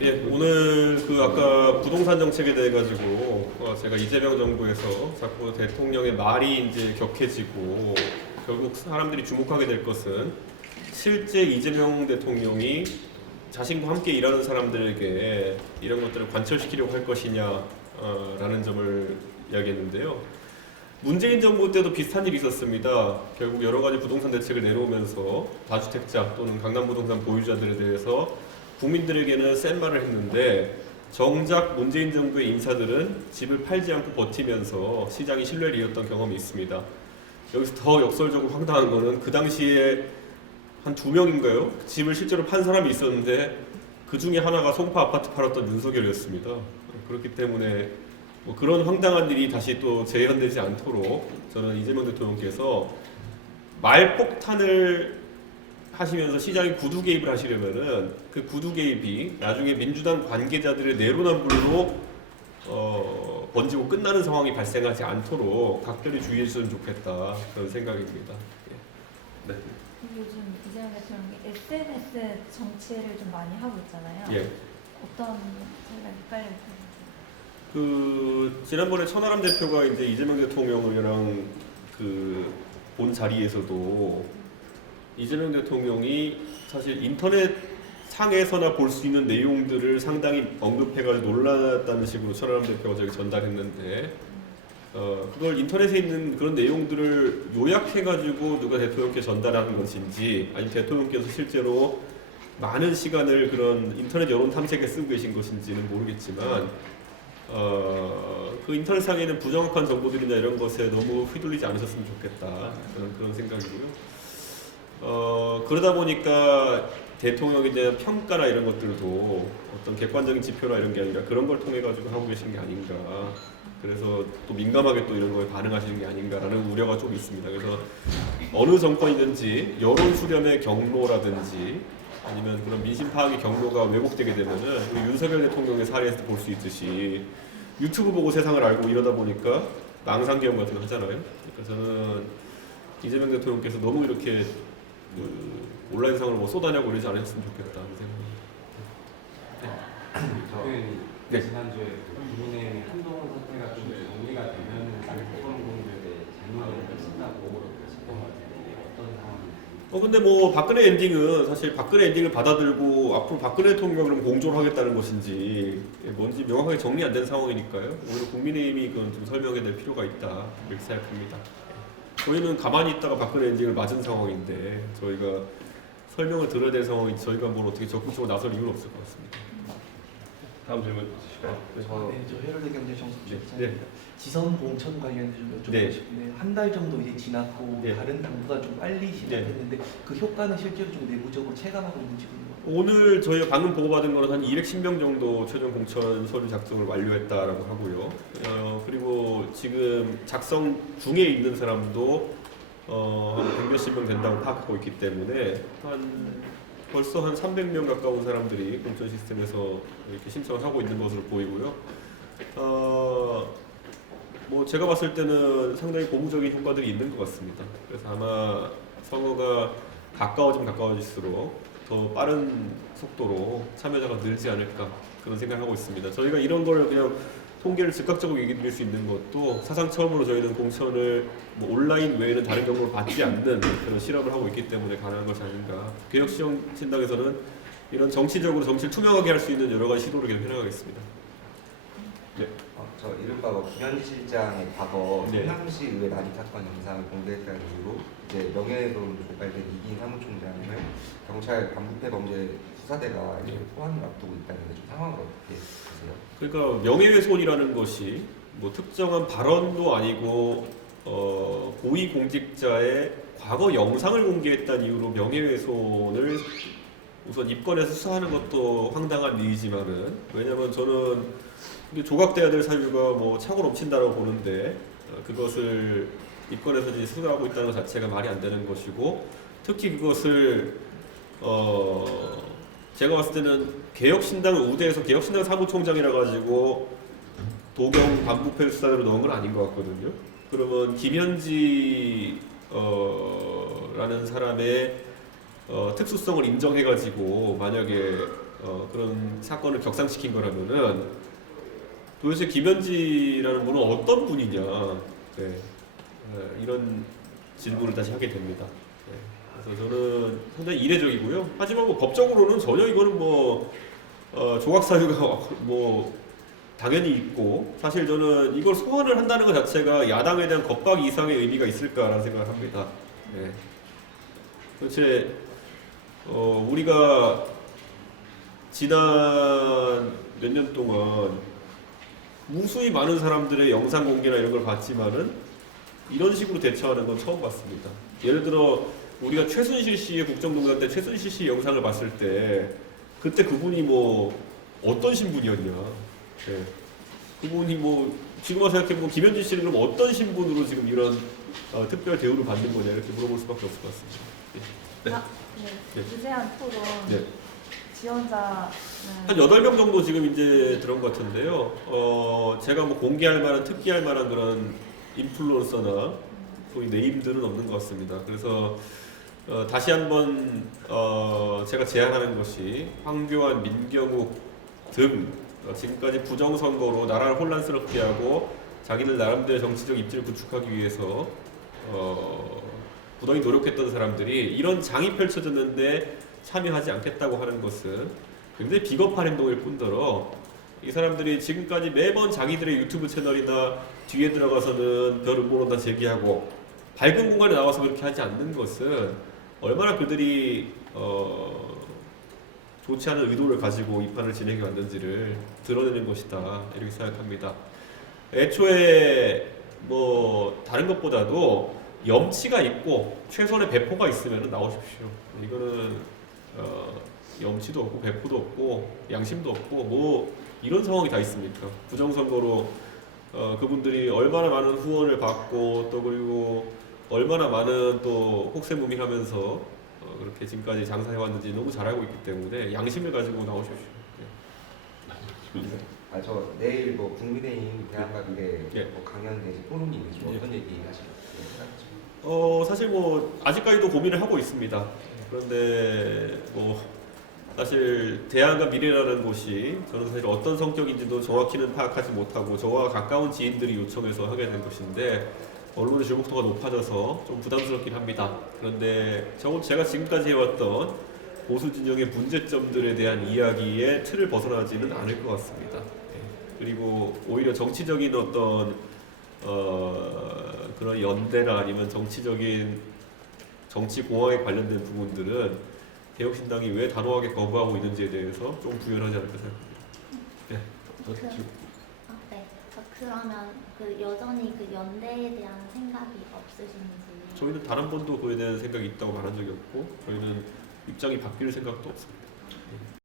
예, 오늘 그 아까 부동산 정책에 대해 가지고 제가 이재명 정부에서 자꾸 대통령의 말이 이제 격해지고 결국 사람들이 주목하게 될 것은 실제 이재명 대통령이 자신과 함께 일하는 사람들에게 이런 것들을 관철시키려고 할 것이냐 라는 점을 이야기했는데요. 문재인 정부 때도 비슷한 일이 있었습니다. 결국 여러 가지 부동산 대책을 내놓으면서 다주택자 또는 강남부동산 보유자들에 대해서 국민들에게는 센 말을 했는데 정작 문재인 정부의 인사들은 집을 팔지 않고 버티면서 시장이 신뢰를 잃었던 경험이 있습니다. 여기서 더 역설적으로 황당한 거는 그 당시에 한 2명인가요? 집을 실제로 판 사람이 있었는데 그 중에 하나가 송파 아파트 팔았던 윤석열이었습니다. 그렇기 때문에 뭐 그런 황당한 일이 다시 또 재현되지 않도록 저는 이재명 대통령께서 말폭탄을 하시면서 시장에 구두 개입을 하시려면은 그 구두 개입이 나중에 민주당 관계자들의 내로남불로 번지고 끝나는 상황이 발생하지 않도록 각별히 주의해 주셨으면 좋겠다 그런 생각입니다. 예. 네. 요즘 이재명 대통령이 SNS 정치를 좀 많이 하고 있잖아요. 예. 어떤 생각이 빨리 드세요? 그 지난번에 천하람 대표가 이제 이재명 대통령이랑 그 본 자리에서도 이재명 대통령이 사실 인터넷 상에서나 볼 수 있는 내용들을 상당히 언급해가지고 놀랐다는 식으로 천하람 대표가 저기 전달했는데 그걸 인터넷에 있는 그런 내용들을 요약해가지고 누가 대통령께 전달하는 것인지 아니면 대통령께서 실제로 많은 시간을 그런 인터넷 여론 탐색에 쓰고 계신 것인지는 모르겠지만 그 인터넷상에는 부정확한 정보들이나 이런 것에 너무 휘둘리지 않으셨으면 좋겠다 그런 생각이고요. 그러다 보니까 대통령에 대한 평가나 이런 것들도 어떤 객관적인 지표나 이런 게 아니라 그런 걸 통해 가지고 하고 계신 게 아닌가. 그래서 또 민감하게 또 이런 거에 반응하시는 게 아닌가라는 우려가 좀 있습니다. 그래서 어느 정권이든지 여론 수렴의 경로라든지 아니면 그런 민심 파악의 경로가 왜곡되게 되면은 우리 윤석열 대통령의 사례에서 볼 수 있듯이 유튜브 보고 세상을 알고 이러다 보니까 망상경험 같은 거 하잖아요. 그러니까 저는 이재명 대통령께서 너무 이렇게 그 온라인상으로 뭐 쏟아내고 이러지 않으셨으면 좋겠다 하는 생각입니다. 저는 네. 지난주에 국민의힘이 한동훈 사태가 좀 정리가 되면 어떤 분들의 잘못을 하신다고 했던 것 같은데 어떤 상황인지. 근데 뭐 박근혜 엔딩은 사실 박근혜 엔딩을 받아들고 앞으로 박근혜 대통령을 공조를 하겠다는 것인지 뭔지 명확하게 정리 안 된 상황이니까요. 오늘 국민의힘이 그건 좀 설명해야 될 필요가 있다 이렇게 생각합니다. 저희는 가만히 있다가 박근혜 엔딩을 맞은 상황인데 저희가 설명을 들어야 될 상황이 저희가 뭘 어떻게 적극적으로 나설 이유는 없을 것 같습니다. 다음 질문 있으실까요? 네, 저 헤럴드 경제 정석 네. 실장입니다. 지선 공천 관련해서 좀 여쭤보고 네. 싶은데 한 달 정도 이제 지났고 네. 다른 당보다 좀 빨리 시작했는데 그 효과는 실제로 좀 내부적으로 체감하고 있는지 궁금해요. 오늘 저희가 방금 보고받은 거는 한 210명 정도 최종 공천 서류 작성을 완료했다라고 하고요. 그리고 지금 작성 중에 있는 사람도 한 100몇십 명 된다고 파악하고 있기 때문에 벌써 한 300명 가까운 사람들이 공천 시스템에서 이렇게 신청을 하고 있는 것으로 보이고요. 뭐 제가 봤을 때는 상당히 고무적인 효과들이 있는 것 같습니다. 그래서 아마 선거가 가까워지면 가까워질수록 더 빠른 속도로 참여자가 늘지 않을까 그런 생각을 하고 있습니다. 저희가 이런 걸 그냥 통계를 즉각적으로 얘기 드릴 수 있는 것도 사상 처음으로 저희는 공천을 뭐 온라인 외에는 다른 경로로 받지 않는 그런 실험을 하고 있기 때문에 가능한 것이 아닌가. 개혁시정신당에서는 이런 정치적으로 정치를 투명하게 할 수 있는 여러 가지 시도를 계속 해나가겠습니다. 네. 저 이른바 김현지 실장의 과거 네. 성남시 의회 난입 사건 영상을 공개했다는 이유로 이제 명예훼손 고발된 이기인 사무총장을 경찰 반부패 범죄 수사대가 이제 소환을 앞두고 있다는데 좀 상황을 어떻게 보세요? 그러니까 명예훼손이라는 것이 뭐 특정한 발언도 아니고 고위공직자의 과거 영상을 공개했다는 이유로 명예훼손을 우선 입건해서 수사하는 것도 황당한 일이지만은 왜냐하면 저는 조각돼야 될 사유가 뭐 차고 넘친다라고 보는데 그것을 입건해서 이제 수사하고 있다는 것 자체가 말이 안 되는 것이고 특히 그것을 제가 봤을 때는 개혁신당을 우대해서 개혁신당 사무총장이라 가지고 도경 반부패 수사대로 넣은 건 아닌 것 같거든요. 그러면 김현지 라는 사람의 특수성을 인정해가지고 만약에 그런 사건을 격상시킨 거라면은 도대체 김현지라는 분은 어떤 분이냐, 네. 이런 질문을 다시 하게 됩니다. 네. 그래서 저는 상당히 이례적이고요. 하지만 뭐 법적으로는 전혀 이거는 뭐 조각 사유가 뭐 당연히 있고, 사실 저는 이걸 소환을 한다는 것 자체가 야당에 대한 겁박 이상의 의미가 있을까라는 생각을 합니다. 네. 도대체 우리가 지난 몇 년 동안 무수히 많은 사람들의 영상 공개나 이런 걸 봤지만은 이런 식으로 대처하는 건 처음 봤습니다. 예를 들어 우리가 최순실 씨의 국정농단 때 최순실 씨 영상을 봤을 때 그때 그분이 뭐 어떤 신분이었냐, 네. 그분이 뭐 지금 와서 생각해보면 김현진 씨는 그럼 어떤 신분으로 지금 이런 특별 대우를 받는 거냐 이렇게 물어볼 수밖에 없을 것 같습니다. 네. 네. 네. 무제한 토론 네. 지원자는 한 8명 정도 지금 이제 들어온 것 같은데요. 제가 뭐 공개할 만한, 특기할 만한 그런 인플루언서나 소위 네임들은 없는 것 같습니다. 그래서 다시 한번 제가 제안하는 것이 황교안, 민경욱 등 지금까지 부정선거로 나라를 혼란스럽게 하고 자기들 나름대로 정치적 입지를 구축하기 위해서 부단히 노력했던 사람들이 이런 장이 펼쳐졌는데 참여하지 않겠다고 하는 것은 굉장히 비겁한 행동일 뿐더러 이 사람들이 지금까지 매번 자기들의 유튜브 채널이나 뒤에 들어가서는 별 음모론 다 제기하고 밝은 공간에 나와서 그렇게 하지 않는 것은 얼마나 그들이 좋지 않은 의도를 가지고 이 판을 진행해 왔는지를 드러내는 것이다 이렇게 생각합니다. 애초에 뭐 다른 것보다도 염치가 있고 최선의 배포가 있으면 나오십시오. 이거는 염치도 없고 배포도 없고 양심도 없고 뭐 이런 상황이 다 있습니까? 부정선거로 그분들이 얼마나 많은 후원을 받고 또 그리고 얼마나 많은 또 혹세무민하면서 그렇게 지금까지 장사해왔는지 너무 잘 알고 있기 때문에 양심을 가지고 나오십시오. 네. 저 내일 뭐 국민의힘 대안과 미래 예. 뭐 강연 내지 토론이 있는지 예. 어떤 얘기 하실까요? 사실 뭐 아직까지도 고민을 하고 있습니다. 그런데 뭐 사실 대안과 미래라는 곳이 저는 사실 어떤 성격인지도 정확히는 파악하지 못하고 저와 가까운 지인들이 요청해서 하게 된 것인데 언론의 주목도가 높아져서 좀 부담스럽긴 합니다. 그런데 제가 지금까지 해왔던 보수 진영의 문제점들에 대한 이야기의 틀을 벗어나지는 않을 것 같습니다. 그리고 오히려 정치적인 어떤 그런 연대나 아니면 정치적인 정치 공학에 관련된 부분들은 개혁신당이 왜 단호하게 거부하고 있는지에 대해서 좀 부연하지 않을까 생각합니다. 네. 네. 그러면 여전히 연대에 대한 생각이 없으신지? 저희는 단 한 번도 그에 대한 생각이 있다고 말한 적이 없고 저희는 입장이 바뀔 생각도 없습니다. 네.